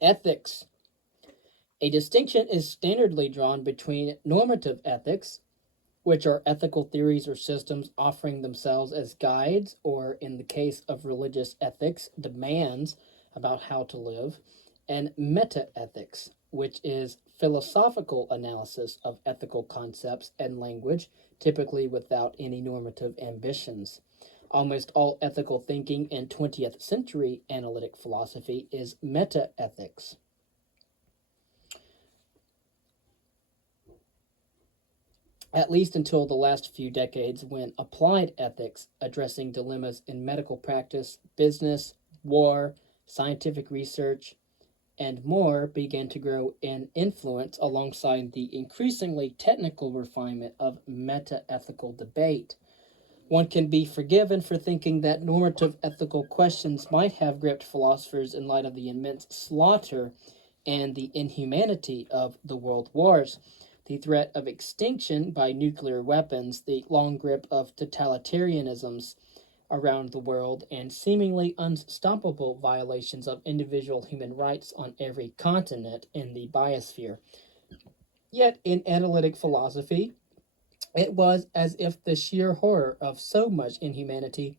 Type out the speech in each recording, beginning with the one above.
Ethics. A distinction is standardly drawn between normative ethics, which are ethical theories or systems offering themselves as guides, or in the case of religious ethics, demands about how to live, and metaethics, which is philosophical analysis of ethical concepts and language, typically without any normative ambitions. Almost all ethical thinking in 20th century analytic philosophy is metaethics. At least until the last few decades, when applied ethics addressing dilemmas in medical practice, business, war, scientific research, and more began to grow in influence alongside the increasingly technical refinement of meta ethical debate. One can be forgiven for thinking that normative ethical questions might have gripped philosophers in light of the immense slaughter and the inhumanity of the world wars, the threat of extinction by nuclear weapons, the long grip of totalitarianisms around the world, and seemingly unstoppable violations of individual human rights on every continent in the biosphere. Yet, in analytic philosophy, it was as if the sheer horror of so much inhumanity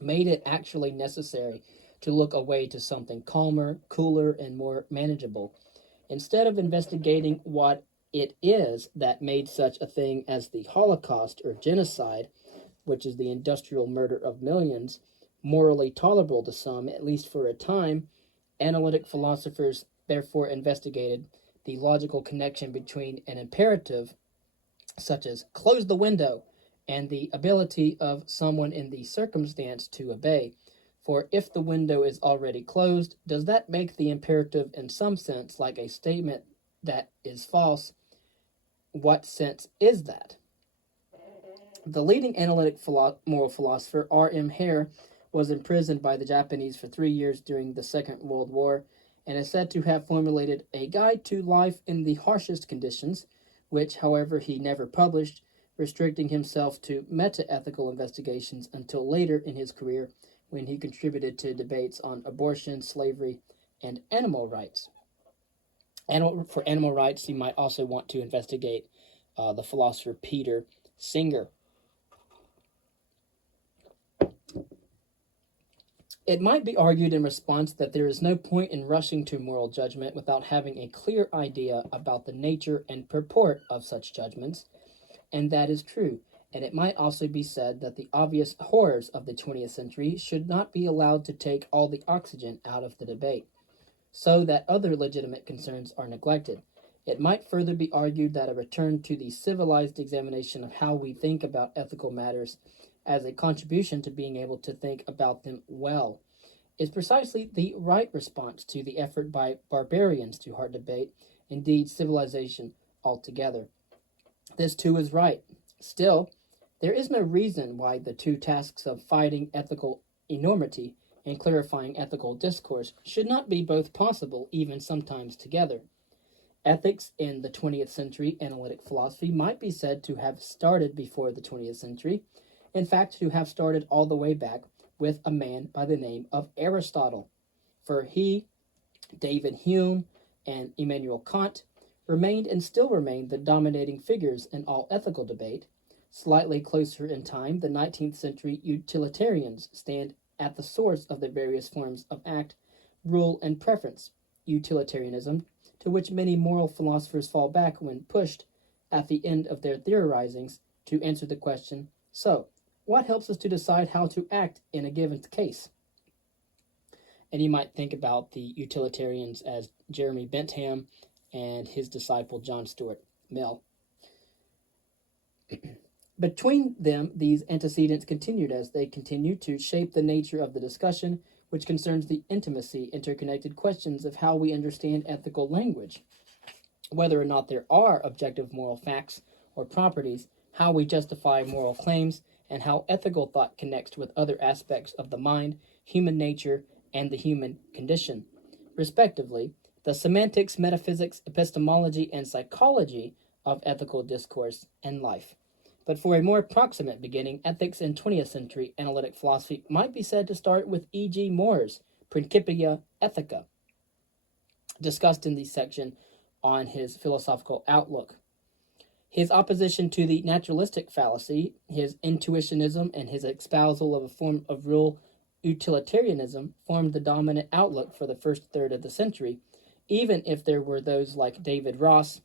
made it actually necessary to look away to something calmer, cooler, and more manageable. Instead of investigating what it is that made such a thing as the Holocaust or genocide, which is the industrial murder of millions, morally tolerable to some, at least for a time, analytic philosophers therefore investigated the logical connection between an imperative, such as close the window, and the ability of someone in the circumstance to obey. For if the window is already closed, does that make the imperative in some sense like a statement that is false? What sense is that? The leading analytic moral philosopher R.M. Hare was imprisoned by the Japanese for 3 years during the Second World War and is said to have formulated a guide to life in the harshest conditions, which, however, he never published, restricting himself to meta-ethical investigations until later in his career when he contributed to debates on abortion, slavery, and animal rights. For animal rights, you might also want to investigate the philosopher Peter Singer. It might be argued in response that there is no point in rushing to moral judgment without having a clear idea about the nature and purport of such judgments, and that is true. And it might also be said that the obvious horrors of the 20th century should not be allowed to take all the oxygen out of the debate, so that other legitimate concerns are neglected. It might further be argued that a return to the civilized examination of how we think about ethical matters as a contribution to being able to think about them well is precisely the right response to the effort by barbarians to heart debate, indeed civilization altogether. This too is right. Still, there is no reason why the two tasks of fighting ethical enormity and clarifying ethical discourse should not be both possible, even sometimes together. Ethics in the 20th century analytic philosophy might be said to have started before the 20th century, in fact, to have started all the way back with a man by the name of Aristotle. For he, David Hume, and Immanuel Kant remained and still remain the dominating figures in all ethical debate. Slightly closer in time, the 19th century utilitarians stand at the source of the various forms of act, rule, and preference, utilitarianism, to which many moral philosophers fall back when pushed at the end of their theorizings to answer the question, so, what helps us to decide how to act in a given case? And you might think about the utilitarians as Jeremy Bentham and his disciple John Stuart Mill. Between them, these antecedents continued as they continued to shape the nature of the discussion, which concerns the intimacy, interconnected questions of how we understand ethical language, whether or not there are objective moral facts or properties, how we justify moral claims, and how ethical thought connects with other aspects of the mind, human nature, and the human condition, respectively, the semantics, metaphysics, epistemology, and psychology of ethical discourse and life. But for a more proximate beginning, ethics in 20th century analytic philosophy might be said to start with E.G. Moore's Principia Ethica. discussed in the section on his philosophical outlook. His opposition to the naturalistic fallacy, his intuitionism, and his espousal of a form of real utilitarianism formed the dominant outlook for the first third of the century, even if there were those like David Ross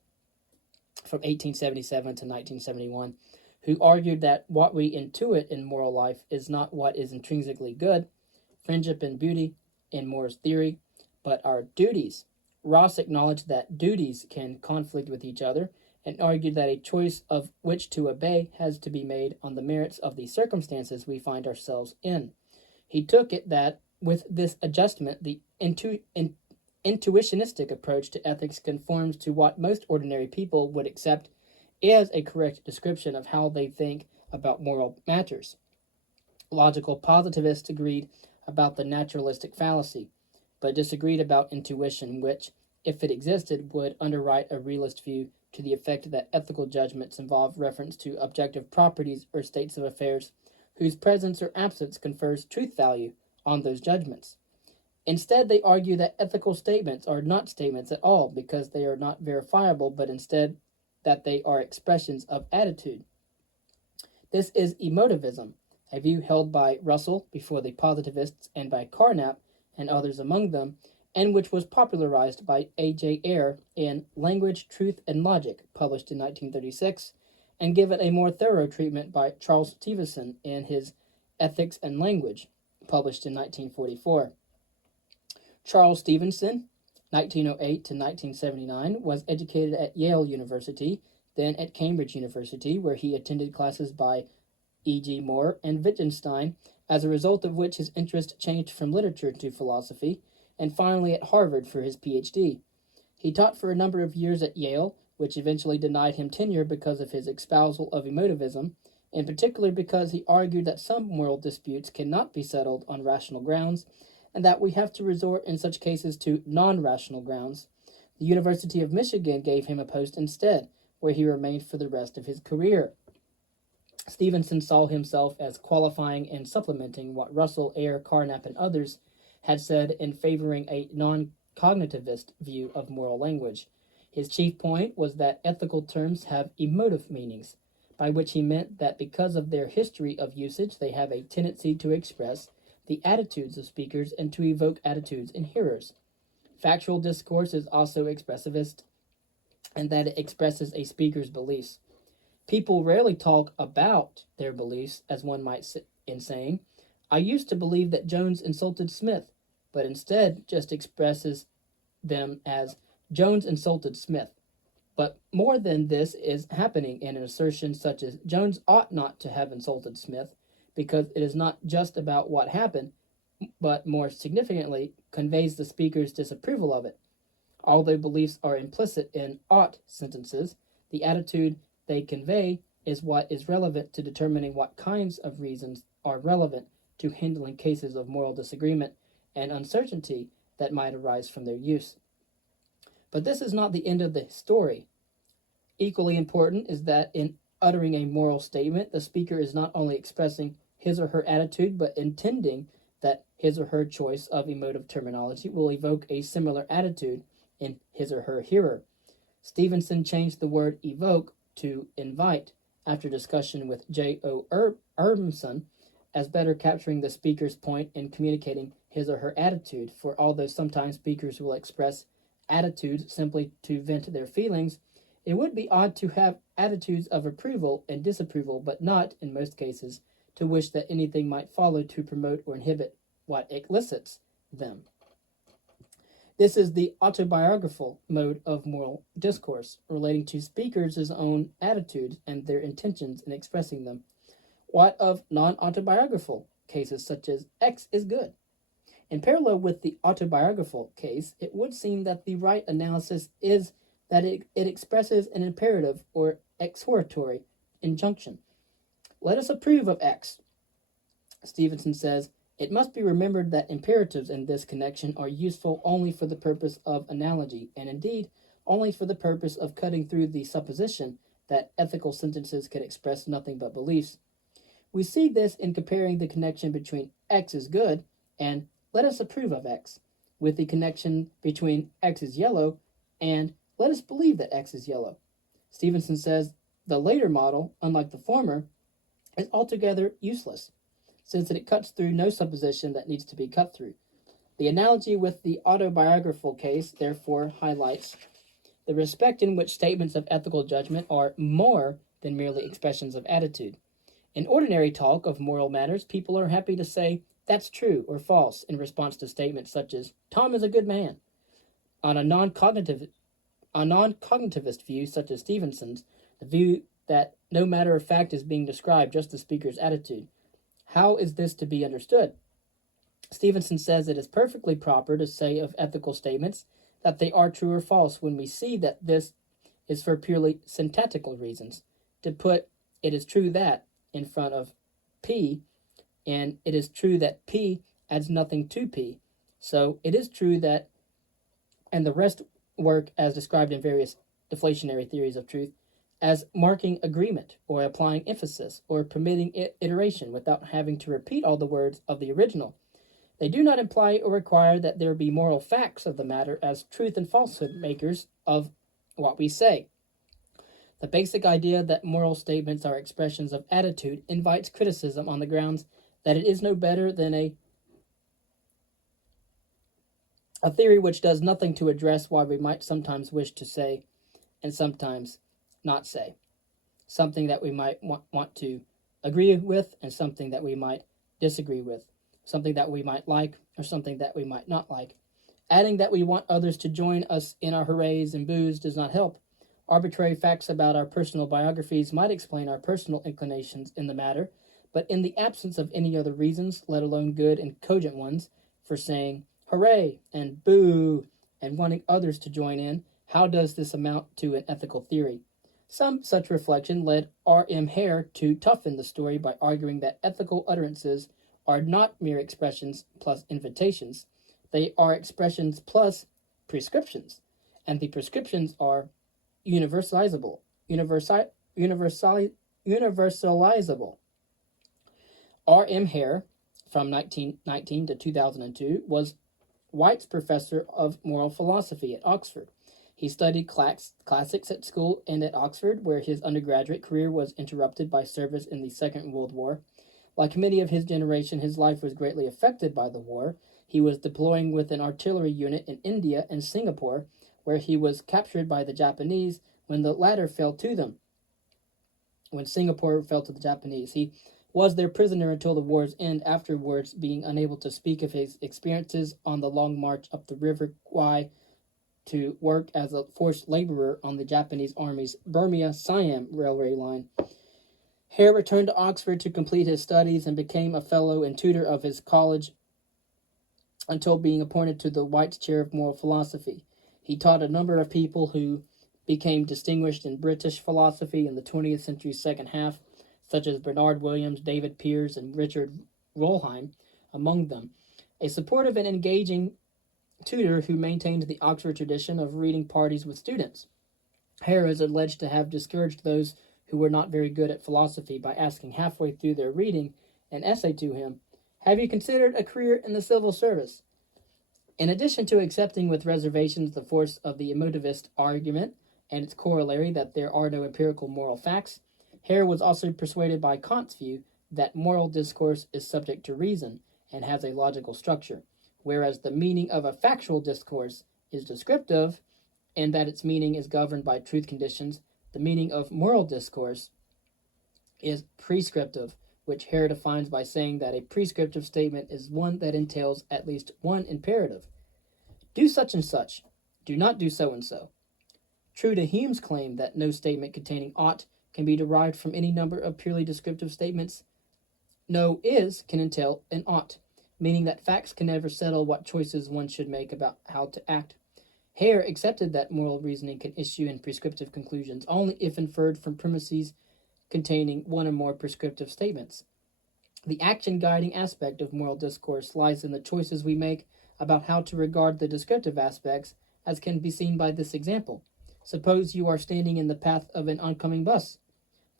from 1877 to 1971 who argued that what we intuit in moral life is not what is intrinsically good, friendship and beauty, in Moore's theory, but our duties. Ross acknowledged that duties can conflict with each other and argued that a choice of which to obey has to be made on the merits of the circumstances we find ourselves in. He took it that with this adjustment, the intuitionistic approach to ethics conforms to what most ordinary people would accept as a correct description of how they think about moral matters. Logical positivists agreed about the naturalistic fallacy, but disagreed about intuition, which, if it existed, would underwrite a realist view to the effect that ethical judgments involve reference to objective properties or states of affairs whose presence or absence confers truth value on those judgments. Instead, they argue that ethical statements are not statements at all because they are not verifiable, but instead that they are expressions of attitude. This is emotivism, a view held by Russell before the positivists and by Carnap and others among them, and which was popularized by A.J. Ayer in Language, Truth, and Logic, published in 1936, and given a more thorough treatment by Charles Stephenson in his Ethics and Language, published in 1944. Charles Stephenson, 1908 to 1979, was educated at Yale University, then at Cambridge University, where he attended classes by E.G. Moore and Wittgenstein, as a result of which his interest changed from literature to philosophy, and finally at Harvard for his Ph.D. He taught for a number of years at Yale, which eventually denied him tenure because of his espousal of emotivism, in particular because he argued that some moral disputes cannot be settled on rational grounds, and that we have to resort in such cases to non-rational grounds. The University of Michigan gave him a post instead, where he remained for the rest of his career. Stephenson saw himself as qualifying and supplementing what Russell, Ayer, Carnap, and others had said in favoring a non-cognitivist view of moral language. His chief point was that ethical terms have emotive meanings, by which he meant that because of their history of usage, they have a tendency to express the attitudes of speakers and to evoke attitudes in hearers. Factual discourse is also expressivist, and that it expresses a speaker's beliefs. People rarely talk about their beliefs, as one might say in saying, I used to believe that Jones insulted Smith, but instead just expresses them as Jones insulted Smith. But more than this is happening in an assertion such as Jones ought not to have insulted Smith, because it is not just about what happened, but more significantly conveys the speaker's disapproval of it. Although beliefs are implicit in ought sentences, the attitude they convey is what is relevant to determining what kinds of reasons are relevant to handling cases of moral disagreement and uncertainty that might arise from their use. But this is not the end of the story. Equally important is that in uttering a moral statement, the speaker is not only expressing his or her attitude, but intending that his or her choice of emotive terminology will evoke a similar attitude in his or her hearer. Stevenson changed the word evoke to invite after discussion with J.O. Urbanson as better capturing the speaker's point in communicating his or her attitude, for although sometimes speakers will express attitudes simply to vent their feelings, it would be odd to have attitudes of approval and disapproval, but not, in most cases, to wish that anything might follow to promote or inhibit what elicits them. This is the autobiographical mode of moral discourse, relating to speakers' own attitudes and their intentions in expressing them. What of non-autobiographical cases such as X is good? In parallel with the autobiographical case, it would seem that the right analysis is that it expresses an imperative or exhortatory injunction. Let us approve of X. Stevenson says, it must be remembered that imperatives in this connection are useful only for the purpose of analogy, and indeed only for the purpose of cutting through the supposition that ethical sentences can express nothing but beliefs. We see this in comparing the connection between X is good and let us approve of X. with the connection between X is yellow and let us believe that X is yellow. Stevenson says the later model, unlike the former, is altogether useless, since it cuts through no supposition that needs to be cut through. The analogy with the autobiographical case, therefore, highlights the respect in which statements of ethical judgment are more than merely expressions of attitude. In ordinary talk of moral matters, people are happy to say, that's true or false, in response to statements such as, Tom is a good man. On a non-cognitivist view, such as Stevenson's, the view that no matter of fact is being described, just the speaker's attitude. How is this to be understood? Stevenson says it is perfectly proper to say of ethical statements that they are true or false when we see that this is for purely syntactical reasons. To put it is true that in front of P, and it is true that P adds nothing to P. So it is true that, and the rest work as described in various deflationary theories of truth, as marking agreement or applying emphasis or permitting iteration without having to repeat all the words of the original. They do not imply or require that there be moral facts of the matter as truth and falsehood makers of what we say. The basic idea that moral statements are expressions of attitude invites criticism on the grounds that it is no better than a theory which does nothing to address why we might sometimes wish to say and sometimes not say, something that we might want to agree with and something that we might disagree with, something that we might like or something that we might not like. Adding that we want others to join us in our hoorays and boos does not help. Arbitrary facts about our personal biographies might explain our personal inclinations in the matter, but in the absence of any other reasons, let alone good and cogent ones, for saying hooray and boo and wanting others to join in, how does this amount to an ethical theory? Some such reflection led R.M. Hare to toughen the story by arguing that ethical utterances are not mere expressions plus invitations. They are expressions plus prescriptions, and the prescriptions are universalizable. R.M. Hare, from 1919 to 2002, was White's professor of moral philosophy at Oxford. He studied classics at school and at Oxford, where his undergraduate career was interrupted by service in the Second World War. Like many of his generation, his life was greatly affected by the war. He was deploying with an artillery unit in India and Singapore, where he was captured by the Japanese when the latter fell to them. When Singapore fell to the Japanese, he was their prisoner until the war's end, afterwards being unable to speak of his experiences on the long march up the River Kwai to work as a forced laborer on the Japanese Army's Burma-Siam railway line. Hare returned to Oxford to complete his studies and became a fellow and tutor of his college until being appointed to the White's Chair of Moral Philosophy. He taught a number of people who became distinguished in British philosophy in the 20th century's second half, such as Bernard Williams, David Peers, and Richard Rollheim, among them. A supportive and engaging tutor who maintained the Oxford tradition of reading parties with students. Hare is alleged to have discouraged those who were not very good at philosophy by asking halfway through their reading an essay to him, "Have you considered a career in the civil service?" In addition to accepting with reservations the force of the emotivist argument and its corollary that there are no empirical moral facts, Hare was also persuaded by Kant's view that moral discourse is subject to reason and has a logical structure, whereas the meaning of a factual discourse is descriptive and that its meaning is governed by truth conditions. The meaning of moral discourse is prescriptive, which Hare defines by saying that a prescriptive statement is one that entails at least one imperative. Do such and such. Do not do so and so. True to Hume's claim that no statement containing ought can be derived from any number of purely descriptive statements, no is can entail an ought, meaning that facts can never settle what choices one should make about how to act. Hare accepted that moral reasoning can issue in prescriptive conclusions only if inferred from premises containing one or more prescriptive statements. The action-guiding aspect of moral discourse lies in the choices we make about how to regard the descriptive aspects, as can be seen by this example. Suppose you are standing in the path of an oncoming bus.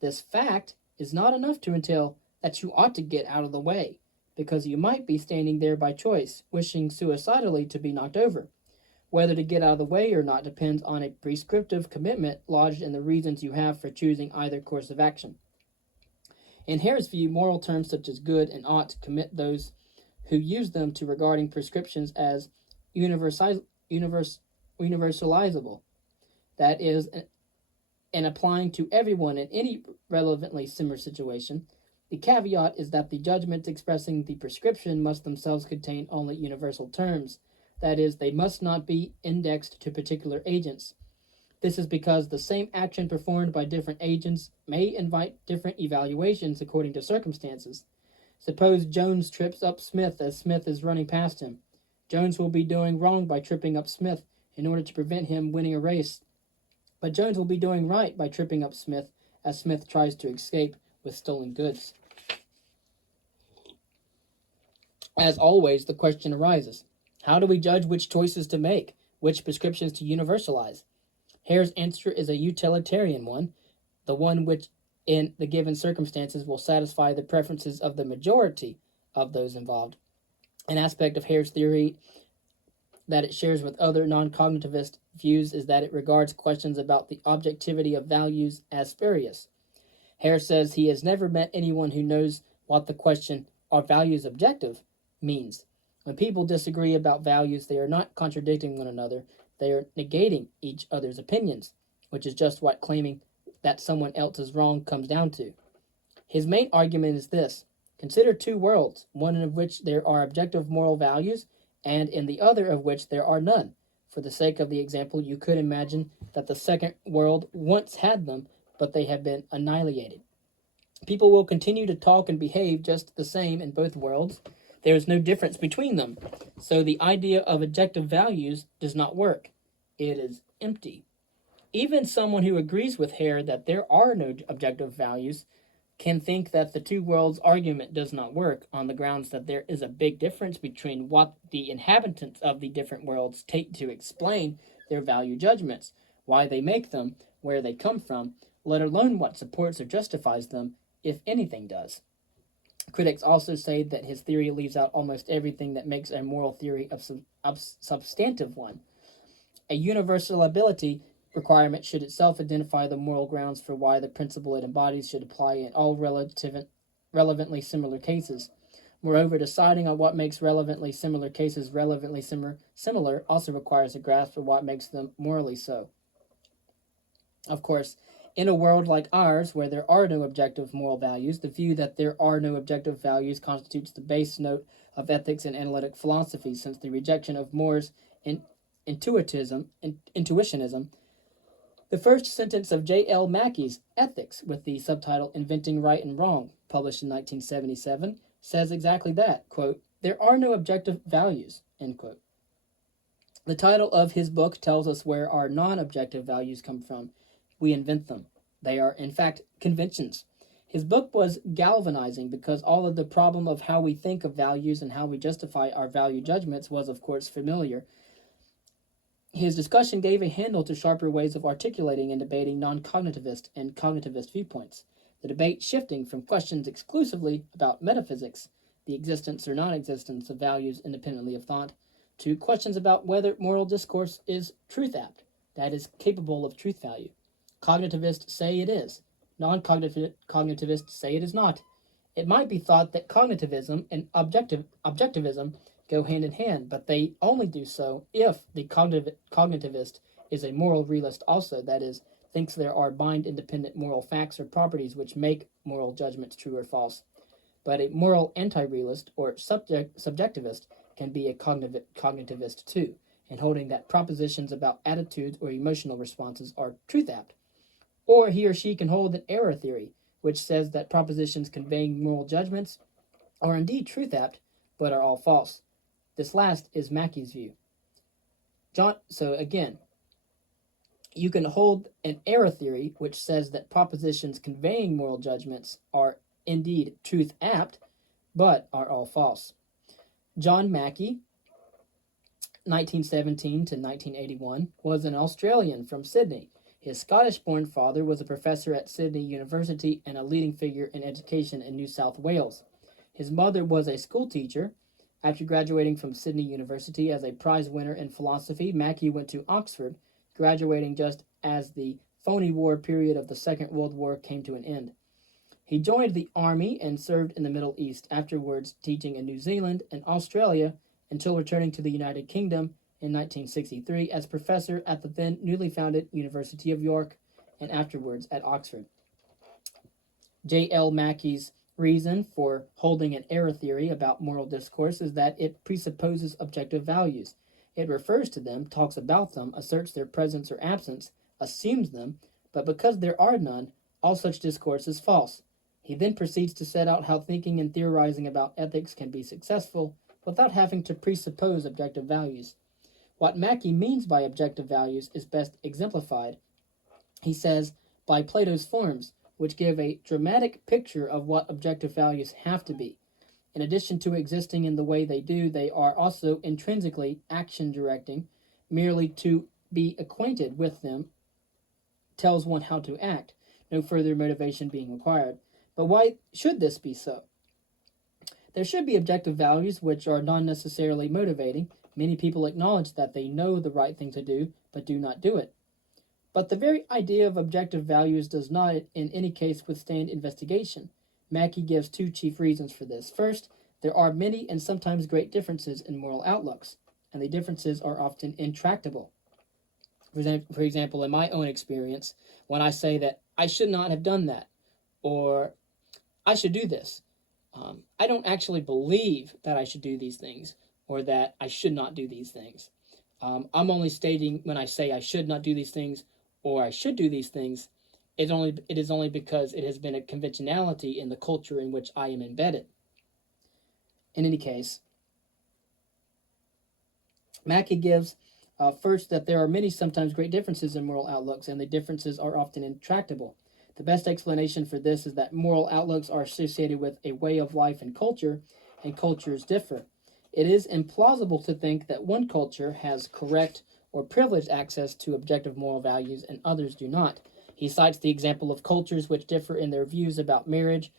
This fact is not enough to entail that you ought to get out of the way, because you might be standing there by choice, wishing suicidally to be knocked over. Whether to get out of the way or not depends on a prescriptive commitment lodged in the reasons you have for choosing either course of action. In Hare's view, moral terms such as good and ought commit those who use them to regarding prescriptions as universalizable. That is, and applying to everyone in any relevantly similar situation. The caveat is that the judgments expressing the prescription must themselves contain only universal terms. That is, they must not be indexed to particular agents. This is because the same action performed by different agents may invite different evaluations according to circumstances. Suppose Jones trips up Smith as Smith is running past him. Jones will be doing wrong by tripping up Smith in order to prevent him winning a race. But Jones will be doing right by tripping up Smith as Smith tries to escape with stolen goods. As always, the question arises, how do we judge which choices to make, which prescriptions to universalize? Hare's answer is a utilitarian one, the one which, in the given circumstances, will satisfy the preferences of the majority of those involved. An aspect of Hare's theory that it shares with other non-cognitivist views is that it regards questions about the objectivity of values as spurious. Hare says he has never met anyone who knows what the question, "Are values objective?" means. When people disagree about values, they are not contradicting one another, they are negating each other's opinions, which is just what claiming that someone else is wrong comes down to. His main argument is this: consider two worlds, one in which there are objective moral values, and in the other of which there are none. For the sake of the example, you could imagine that the second world once had them, but they have been annihilated. People will continue to talk and behave just the same in both worlds. There is no difference between them. So the idea of objective values does not work. It is empty. Even someone who agrees with Hare that there are no objective values can think that the two worlds argument does not work on the grounds that there is a big difference between what the inhabitants of the different worlds take to explain their value judgments, why they make them, where they come from, let alone what supports or justifies them, if anything does. Critics also say that his theory leaves out almost everything that makes a moral theory a substantive one. A universalability requirement should itself identify the moral grounds for why the principle it embodies should apply in all relevantly similar cases. Moreover, deciding on what makes relevantly similar cases relevantly similar also requires a grasp of what makes them morally so. Of course, in a world like ours, where there are no objective moral values, the view that there are no objective values constitutes the base note of ethics and analytic philosophy, since the rejection of Moore's intuitionism. The first sentence of J.L. Mackey's Ethics, with the subtitle Inventing Right and Wrong, published in 1977, says exactly that, quote, "There are no objective values," end quote. The title of his book tells us where our non-objective values come from. We invent them. They are, in fact, conventions. His book was galvanizing because all of the problem of how we think of values and how we justify our value judgments was, of course, familiar. His discussion gave a handle to sharper ways of articulating and debating non-cognitivist and cognitivist viewpoints, the debate shifting from questions exclusively about metaphysics, the existence or non-existence of values independently of thought, to questions about whether moral discourse is truth-apt, that is, capable of truth value. Cognitivists say it is. Non-cognitivists say it is not. It might be thought that cognitivism and objectivism go hand in hand, but they only do so if the cognitivist is a moral realist also, that is, thinks there are mind-independent moral facts or properties which make moral judgments true or false. But a moral anti-realist or subjectivist can be a cognitivist too, in holding that propositions about attitudes or emotional responses are truth-apt. Or he or she can hold an error theory, which says that propositions conveying moral judgments are indeed truth-apt, but are all false. This last is Mackey's view. So again, you can hold an error theory which says that propositions conveying moral judgments are indeed truth-apt, but are all false. John Mackey, 1917 to 1981, was an Australian from Sydney. His Scottish-born father was a professor at Sydney University and a leading figure in education in New South Wales. His mother was a school teacher. After graduating from Sydney University as a prize winner in philosophy, Mackey went to Oxford, graduating just as the phony war period of the Second World War came to an end. He joined the army and served in the Middle East, afterwards teaching in New Zealand and Australia until returning to the United Kingdom in 1963 as professor at the then newly founded University of York and afterwards at Oxford. J. L. Mackey's reason for holding an error theory about moral discourse is that it presupposes objective values. It refers to them, talks about them, asserts their presence or absence, assumes them, but because there are none, all such discourse is false. He then proceeds to set out how thinking and theorizing about ethics can be successful without having to presuppose objective values. What Mackey means by objective values is best exemplified, he says, by Plato's forms, which give a dramatic picture of what objective values have to be. In addition to existing in the way they do, they are also intrinsically action directing. Merely to be acquainted with them tells one how to act, no further motivation being required. But why should this be so? There should be objective values which are not necessarily motivating. Many people acknowledge that they know the right thing to do, but do not do it. But the very idea of objective values does not, in any case, withstand investigation. Mackey gives two chief reasons for this. First, there are many and sometimes great differences in moral outlooks, and the differences are often intractable. For example, in my own experience, when I say that I should not have done that, or I should do this, I don't actually believe that I should do these things, or that I should not do these things. I'm only stating when I say I should not do these things, or I should do these things, it is only because it has been a conventionality in the culture in which I am embedded. In any case, Mackey gives first that there are many, sometimes great differences in moral outlooks, and the differences are often intractable. The best explanation for this is that moral outlooks are associated with a way of life and cultures differ. It is implausible to think that one culture has correct or privileged access to objective moral values and others do not. He cites the example of cultures which differ in their views about marriage,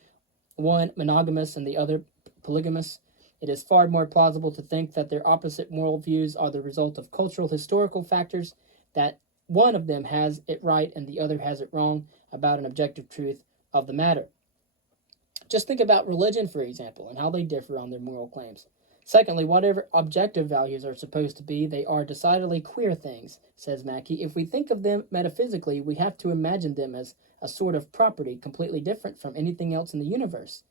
one monogamous and the other polygamous. It is far more plausible to think that their opposite moral views are the result of cultural historical factors, that one of them has it right and the other has it wrong about an objective truth of the matter. Just think about religion, for example, and how they differ on their moral claims. Secondly, whatever objective values are supposed to be, they are decidedly queer things, says Mackey. If we think of them metaphysically, we have to imagine them as a sort of property completely different from anything else in the universe.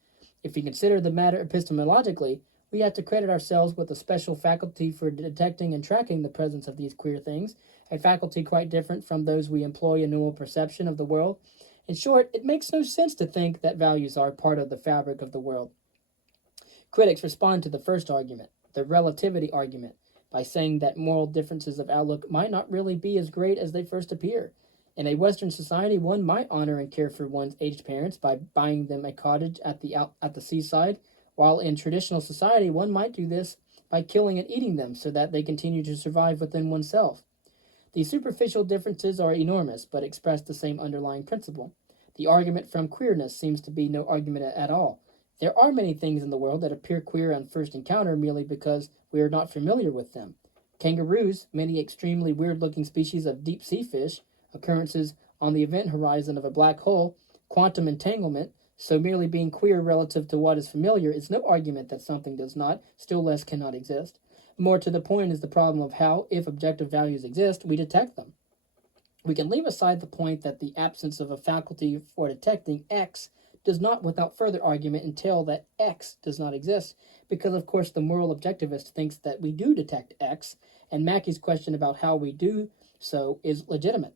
If we consider the matter epistemologically, we have to credit ourselves with a special faculty for detecting and tracking the presence of these queer things, a faculty quite different from those we employ in normal perception of the world. In short, it makes no sense to think that values are part of the fabric of the world. Critics respond to the first argument, the relativity argument, by saying that moral differences of outlook might not really be as great as they first appear. In a Western society, one might honor and care for one's aged parents by buying them a cottage at the seaside, while in traditional society, one might do this by killing and eating them so that they continue to survive within oneself. The superficial differences are enormous, but express the same underlying principle. The argument from queerness seems to be no argument at all. There are many things in the world that appear queer on first encounter merely because we are not familiar with them. Kangaroos, many extremely weird-looking species of deep-sea fish, occurrences on the event horizon of a black hole, quantum entanglement, so merely being queer relative to what is familiar is no argument that something does not, still less cannot exist. More to the point is the problem of how, if objective values exist, we detect them. We can leave aside the point that the absence of a faculty for detecting X does not, without further argument, entail that X does not exist, because of course the moral objectivist thinks that we do detect X, and Mackey's question about how we do so is legitimate.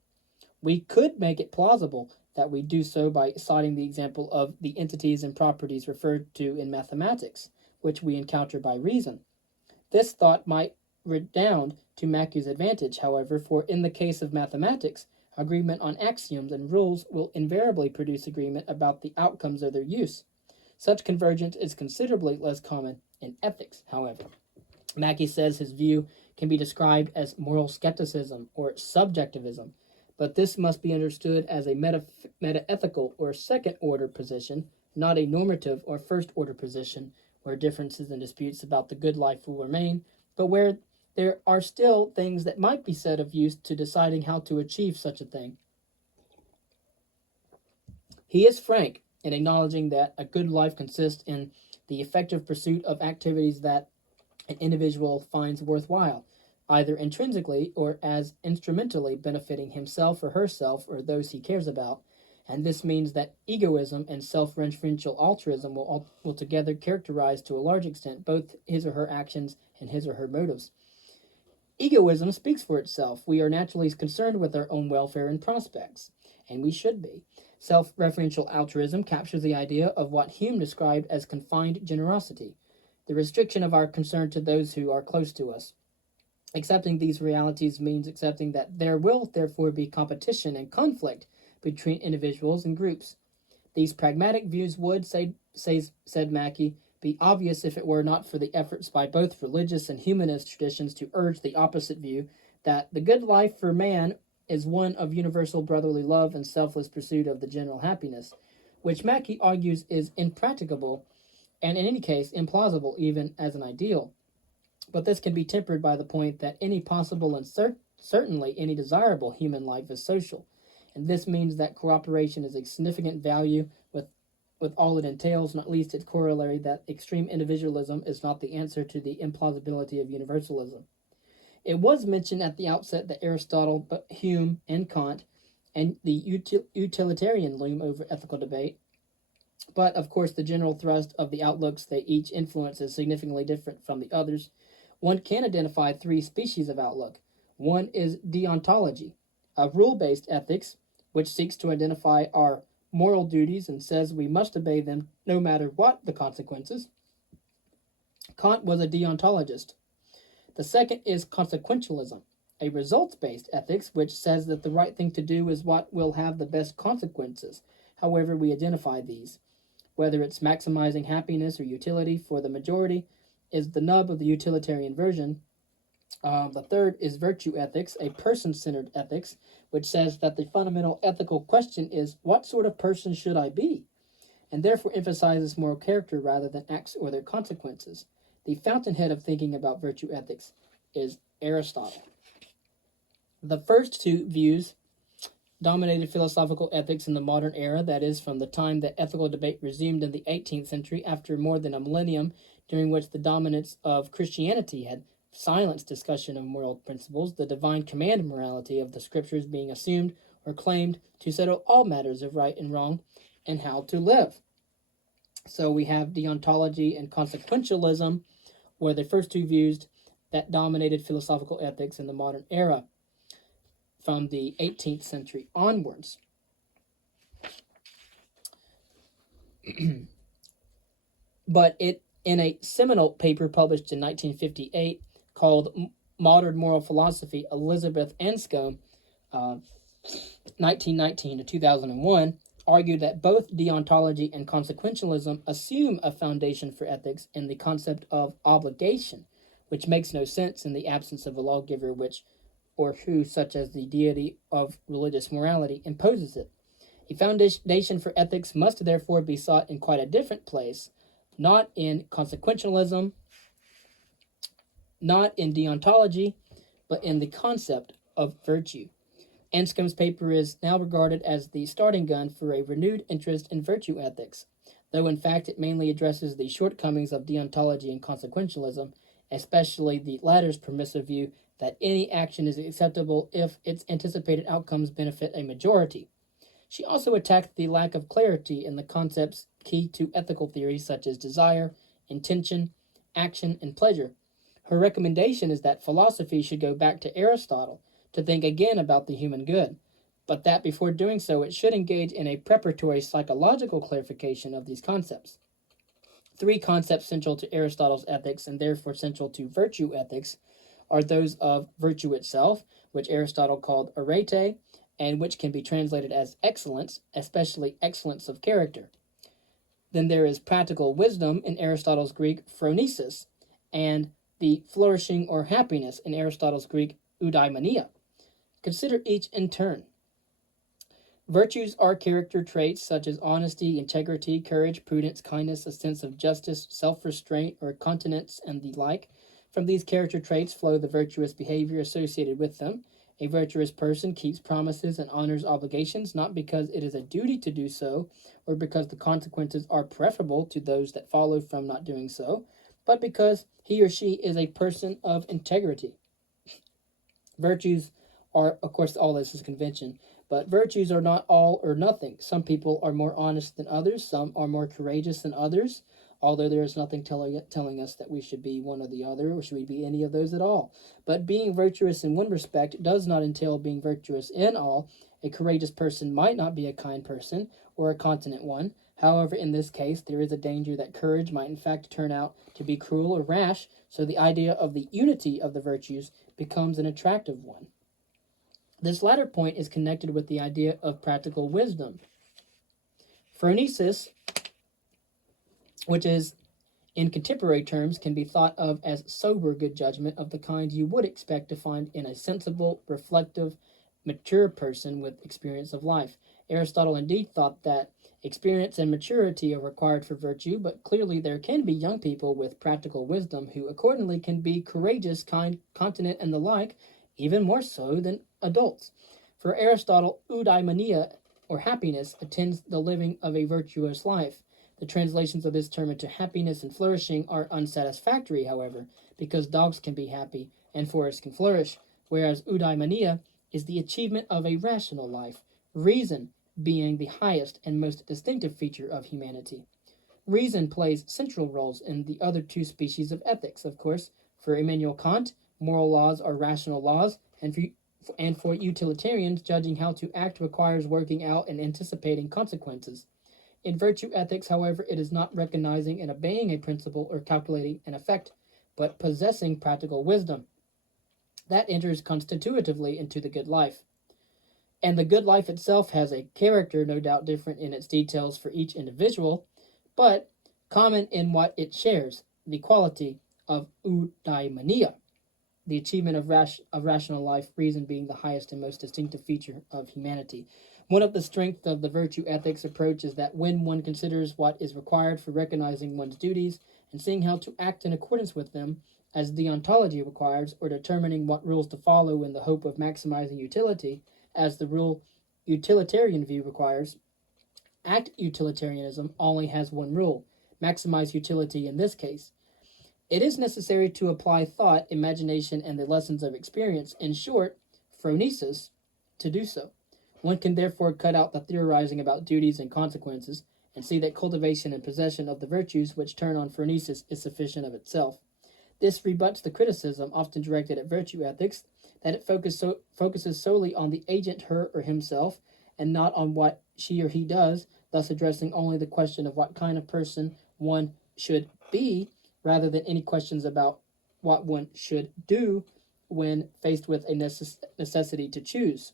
We could make it plausible that we do so by citing the example of the entities and properties referred to in mathematics, which we encounter by reason. This thought might redound to Mackey's advantage, however, for in the case of mathematics, agreement on axioms and rules will invariably produce agreement about the outcomes of their use. Such convergence is considerably less common in ethics, however. Mackey says his view can be described as moral skepticism or subjectivism, but this must be understood as a meta-ethical or second-order position not a normative or first-order position where differences and disputes about the good life will remain, but where there are still things that might be said of use to deciding how to achieve such a thing. He is frank in acknowledging that a good life consists in the effective pursuit of activities that an individual finds worthwhile, either intrinsically or as instrumentally benefiting himself or herself or those he cares about. And this means that egoism and self-referential altruism will together characterize to a large extent both his or her actions and his or her motives. Egoism speaks for itself. We are naturally concerned with our own welfare and prospects, and we should be. Self-referential altruism captures the idea of what Hume described as confined generosity, the restriction of our concern to those who are close to us. Accepting these realities means accepting that there will therefore be competition and conflict between individuals and groups. These pragmatic views would, said Mackey, be obvious if it were not for the efforts by both religious and humanist traditions to urge the opposite view, that the good life for man is one of universal brotherly love and selfless pursuit of the general happiness, which Mackey argues is impracticable and in any case implausible even as an ideal. But this can be tempered by the point that any possible and certainly any desirable human life is social, and this means that cooperation is a significant value with all it entails, not least its corollary that extreme individualism is not the answer to the implausibility of universalism. It was mentioned at the outset that Aristotle, Hume, and Kant and the utilitarian loom over ethical debate, but of course the general thrust of the outlooks they each influence is significantly different from the others. One can identify three species of outlook. One is deontology, a rule-based ethics, which seeks to identify our moral duties and says we must obey them no matter what the consequences. Kant was a deontologist. The second is consequentialism, a results-based ethics, which says that the right thing to do is what will have the best consequences, however we identify these. Whether it's maximizing happiness or utility for the majority is the nub of the utilitarian version. The third is virtue ethics, a person-centered ethics, which says that the fundamental ethical question is, what sort of person should I be? And therefore emphasizes moral character rather than acts or their consequences. The fountainhead of thinking about virtue ethics is Aristotle. The first two views dominated philosophical ethics in the modern era, that is, from the time that ethical debate resumed in the 18th century after more than a millennium during which the dominance of Christianity had silenced discussion of moral principles, the divine command morality of the scriptures being assumed or claimed to settle all matters of right and wrong and how to live. So we have deontology and consequentialism were the first two views that dominated philosophical ethics in the modern era from the 18th century onwards. But in a seminal paper published in 1958 called Modern Moral Philosophy, Elizabeth Anscombe, 1919 to 2001, argued that both deontology and consequentialism assume a foundation for ethics in the concept of obligation, which makes no sense in the absence of a lawgiver which or who, such as the deity of religious morality, imposes it. A foundation for ethics must therefore be sought in quite a different place, not in consequentialism, not in deontology, but in the concept of virtue. Anscombe's paper is now regarded as the starting gun for a renewed interest in virtue ethics, though in fact it mainly addresses the shortcomings of deontology and consequentialism, especially the latter's permissive view that any action is acceptable if its anticipated outcomes benefit a majority. She also attacked the lack of clarity in the concepts key to ethical theories such as desire, intention, action, and pleasure. Her recommendation is that philosophy should go back to Aristotle to think again about the human good, but that before doing so it should engage in a preparatory psychological clarification of these concepts. Three concepts central to Aristotle's ethics and therefore central to virtue ethics are those of virtue itself, which Aristotle called arete, and which can be translated as excellence, especially excellence of character. Then there is practical wisdom in Aristotle's Greek phronesis, and the flourishing or happiness in Aristotle's Greek eudaimonia. Consider each in turn. Virtues are character traits such as honesty, integrity, courage, prudence, kindness, a sense of justice, self-restraint, or continence, and the like. From these character traits flow the virtuous behavior associated with them. A virtuous person keeps promises and honors obligations not because it is a duty to do so, or because the consequences are preferable to those that follow from not doing so, but because he or she is a person of integrity. Virtues are, of course, all this is convention, but virtues are not all or nothing. Some people are more honest than others, some are more courageous than others, although there is nothing telling us that we should be one or the other, or should we be any of those at all. But being virtuous in one respect does not entail being virtuous in all. A courageous person might not be a kind person, or a continent one. However, in this case, there is a danger that courage might in fact turn out to be cruel or rash, so the idea of the unity of the virtues becomes an attractive one. This latter point is connected with the idea of practical wisdom. Phronesis, which is in contemporary terms can be thought of as sober good judgment of the kind you would expect to find in a sensible, reflective, mature person with experience of life. Aristotle indeed thought that experience and maturity are required for virtue, but clearly there can be young people with practical wisdom who accordingly can be courageous, kind, continent, and the like, even more so than adults. For Aristotle, eudaimonia, or happiness, attends the living of a virtuous life. The translations of this term into happiness and flourishing are unsatisfactory, however, because dogs can be happy and forests can flourish, whereas eudaimonia is the achievement of a rational life, reason being the highest and most distinctive feature of humanity. Reason plays central roles in the other two species of ethics, of course. For Immanuel Kant, moral laws are rational laws, and for utilitarians, judging how to act requires working out and anticipating consequences. In virtue ethics, however, it is not recognizing and obeying a principle or calculating an effect, but possessing practical wisdom. That enters constitutively into the good life. And the good life itself has a character, no doubt different in its details for each individual, but common in what it shares, the quality of eudaimonia, the achievement of rational life, reason being the highest and most distinctive feature of humanity. One of the strengths of the virtue ethics approach is that when one considers what is required for recognizing one's duties and seeing how to act in accordance with them, as deontology requires, or determining what rules to follow in the hope of maximizing utility, as the rule utilitarian view requires, act utilitarianism only has one rule: maximize utility in this case. It is necessary to apply thought, imagination, and the lessons of experience, in short, phronesis, to do so. One can therefore cut out the theorizing about duties and consequences, and see that cultivation and possession of the virtues which turn on phronesis is sufficient of itself. This rebuts the criticism often directed at virtue ethics that it focuses solely on the agent, her or himself, and not on what she or he does, thus addressing only the question of what kind of person one should be, rather than any questions about what one should do when faced with a necessity to choose.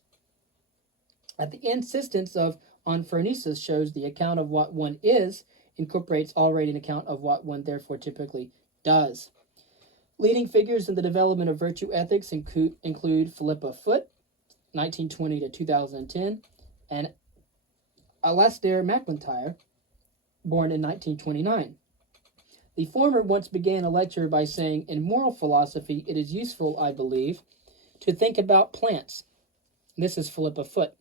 At the insistence on phronesis shows the account of what one is incorporates already an account of what one therefore typically does. Leading figures in the development of virtue ethics include Philippa Foot, 1920 to 2010, and Alasdair MacIntyre, born in 1929. The former once began a lecture by saying, "In moral philosophy, it is useful, I believe, to think about plants." This is Philippa Foot.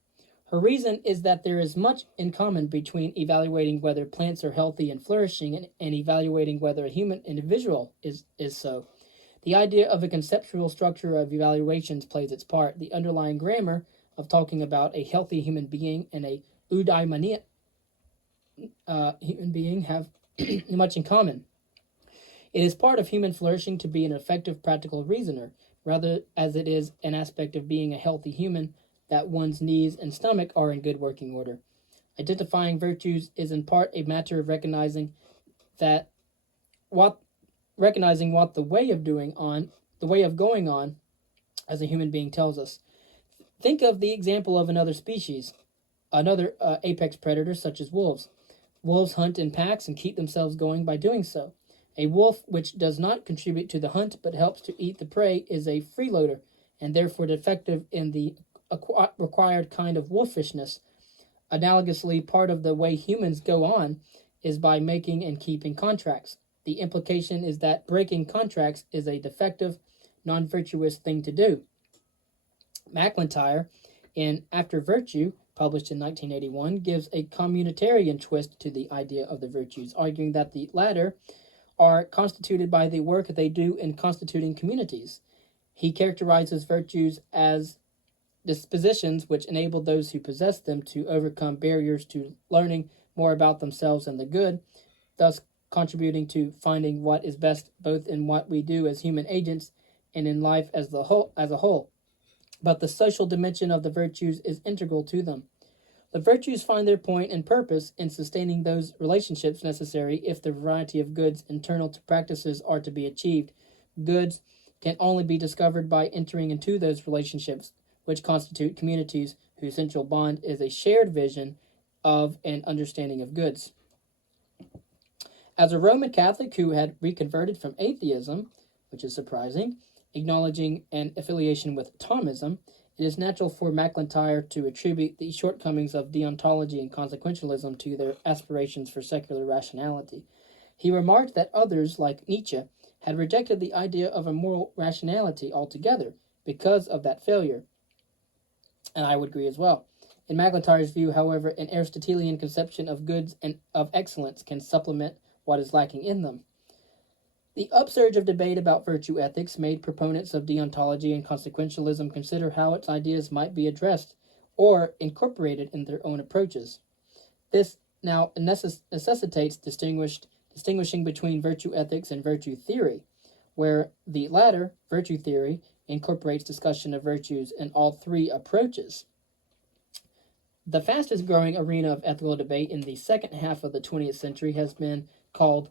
Her reason is that there is much in common between evaluating whether plants are healthy and flourishing and evaluating whether a human individual is so. The idea of a conceptual structure of evaluations plays its part. The underlying grammar of talking about a healthy human being and a eudaimonia human being have much in common. It is part of human flourishing to be an effective practical reasoner, rather as it is an aspect of being a healthy human that one's knees and stomach are in good working order. Identifying virtues is in part a matter of recognizing what the way of going on as a human being tells us. Think of the example of another species, another apex predator such as wolves. Wolves hunt in packs and keep themselves going by doing so. A wolf which does not contribute to the hunt but helps to eat the prey is a freeloader and therefore defective in the required kind of wolfishness. Analogously, part of the way humans go on is by making and keeping contracts. The implication is that breaking contracts is a defective, non virtuous thing to do. MacIntyre, in After Virtue, published in 1981, gives a communitarian twist to the idea of the virtues, arguing that the latter are constituted by the work they do in constituting communities. He characterizes virtues as dispositions which enable those who possess them to overcome barriers to learning more about themselves and the good, thus contributing to finding what is best both in what we do as human agents and in life as a whole. But the social dimension of the virtues is integral to them. The virtues find their point and purpose in sustaining those relationships necessary if the variety of goods internal to practices are to be achieved. Goods can only be discovered by entering into those relationships, which constitute communities whose central bond is a shared vision of and understanding of goods. As a Roman Catholic who had reconverted from atheism, which is surprising, acknowledging an affiliation with Thomism, it is natural for MacIntyre to attribute the shortcomings of deontology and consequentialism to their aspirations for secular rationality. He remarked that others, like Nietzsche, had rejected the idea of a moral rationality altogether because of that failure, and I would agree as well. In MacIntyre's view, however, an Aristotelian conception of goods and of excellence can supplement what is lacking in them. The upsurge of debate about virtue ethics made proponents of deontology and consequentialism consider how its ideas might be addressed or incorporated in their own approaches. This now necessitates distinguishing between virtue ethics and virtue theory, where the latter, virtue theory, incorporates discussion of virtues in all three approaches. The fastest growing arena of ethical debate in the second half of the 20th century has been called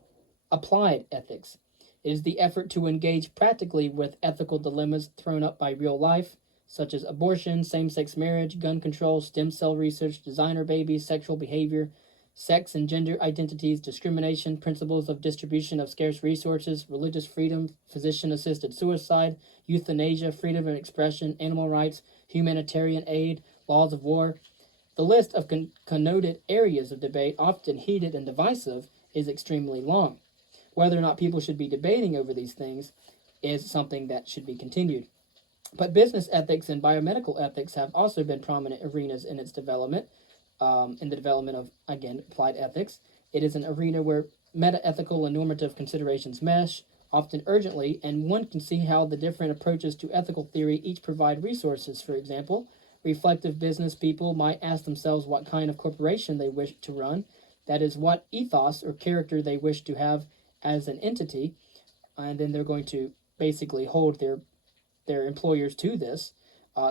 applied ethics. It is the effort to engage practically with ethical dilemmas thrown up by real life, such as abortion, same-sex marriage, gun control, stem cell research, designer babies, sexual behavior, sex and gender identities, discrimination, principles of distribution of scarce resources, religious freedom, physician-assisted suicide, euthanasia, freedom of expression, animal rights, humanitarian aid, laws of war. The list of connoted areas of debate, often heated and divisive, is extremely long. Whether or not people should be debating over these things is something that should be continued. But business ethics and biomedical ethics have also been prominent arenas in its development, in the development of, again, applied ethics. It is an arena where meta-ethical and normative considerations mesh, often urgently, and one can see how the different approaches to ethical theory each provide resources. For example, reflective business people might ask themselves what kind of corporation they wish to run, that is, what ethos or character they wish to have as an entity, and then they're going to basically hold their employers to this.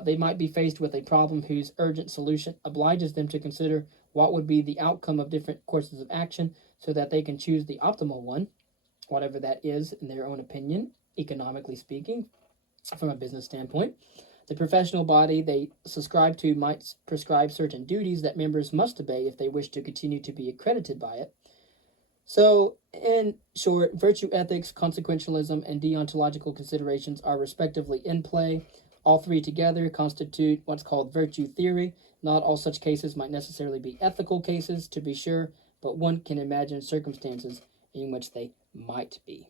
They might be faced with a problem whose urgent solution obliges them to consider what would be the outcome of different courses of action so that they can choose the optimal one, whatever that is in their own opinion, economically speaking, from a business standpoint. The professional body they subscribe to might prescribe certain duties that members must obey if they wish to continue to be accredited by it. So, in short, virtue ethics, consequentialism, and deontological considerations are respectively in play. All three together constitute what's called virtue theory. Not all such cases might necessarily be ethical cases, to be sure, but one can imagine circumstances in which they might be.